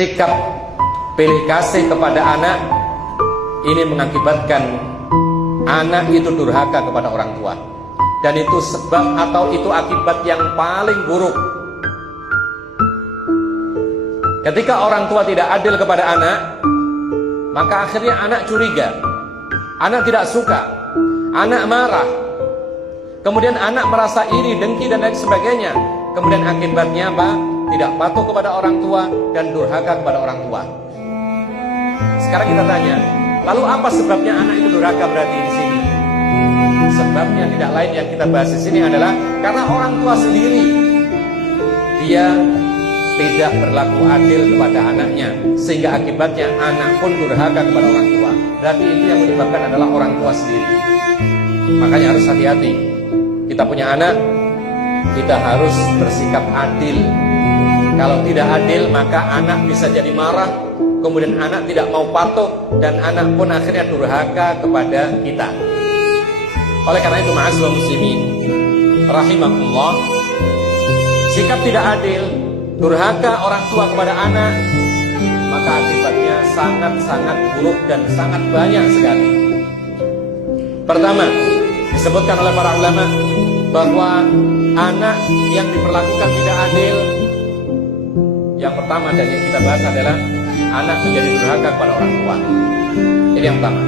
sikap pilih kasih kepada anak ini mengakibatkan anak itu durhaka kepada orang tua, dan itu sebab atau itu akibat yang paling buruk. Ketika orang tua tidak adil kepada anak, maka akhirnya anak curiga, anak tidak suka, anak marah, kemudian anak merasa iri, dengki dan lain sebagainya. Kemudian akibatnya apa? Tidak patuh kepada orang tua dan durhaka kepada orang tua. Sekarang kita tanya, lalu apa sebabnya anak itu durhaka berarti di sini? Sebabnya tidak lain yang kita bahas di sini adalah karena orang tua sendiri dia tidak berlaku adil kepada anaknya, sehingga akibatnya anak pun durhaka kepada orang tua. Berarti itu yang menyebabkan adalah orang tua sendiri. Makanya harus hati-hati. Kita punya anak, kita harus bersikap adil. Kalau tidak adil, maka anak bisa jadi marah, kemudian anak tidak mau patuh, dan anak pun akhirnya durhaka kepada kita. Oleh karena itu, ma'asyiral muslimin rahimakumullah, sikap tidak adil, durhaka orang tua kepada anak, maka akibatnya sangat-sangat buruk dan sangat banyak sekali. Pertama, disebutkan oleh para ulama bahwa anak yang diperlakukan tidak adil, yang pertama dan yang kita bahas adalah anak menjadi durhaka kepada orang tua. Ini yang pertama.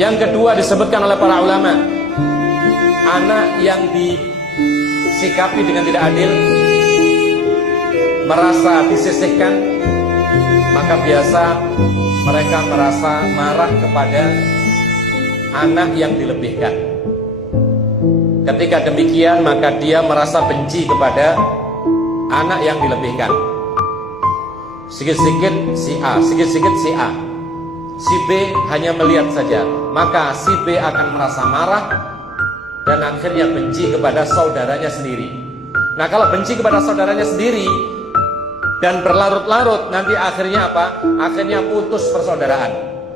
Yang kedua disebutkan oleh para ulama, anak yang disikapi dengan tidak adil, merasa disisihkan, maka biasa mereka merasa marah kepada anak yang dilebihkan. Ketika demikian, maka dia merasa benci kepada anak yang dilebihkan. Sedikit-sedikit si A, sedikit-sedikit si A, si B hanya melihat saja, maka si B akan merasa marah dan akhirnya benci kepada saudaranya sendiri. Nah, kalau benci kepada saudaranya sendiri dan berlarut-larut, nanti akhirnya apa? Akhirnya putus persaudaraan.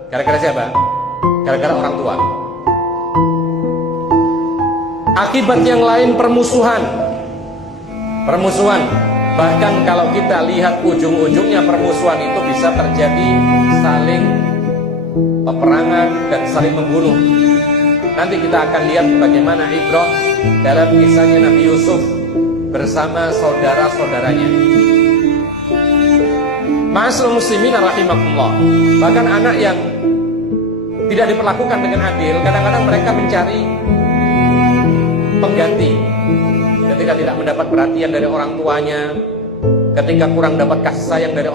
Gara-gara siapa? Gara-gara orang tua. Akibat yang lain permusuhan. Permusuhan. Bahkan kalau kita lihat ujung-ujungnya permusuhan itu bisa terjadi saling peperangan dan saling membunuh. Nanti kita akan lihat bagaimana ibrah dalam kisahnya Nabi Yusuf bersama saudara-saudaranya. Ma'asyiral muslimin rahimakumullah. Bahkan anak yang tidak diperlakukan dengan adil, kadang-kadang mereka mencari pengganti. Ketika tidak mendapat perhatian dari orang tuanya, ketika kurang dapat kasih sayang dari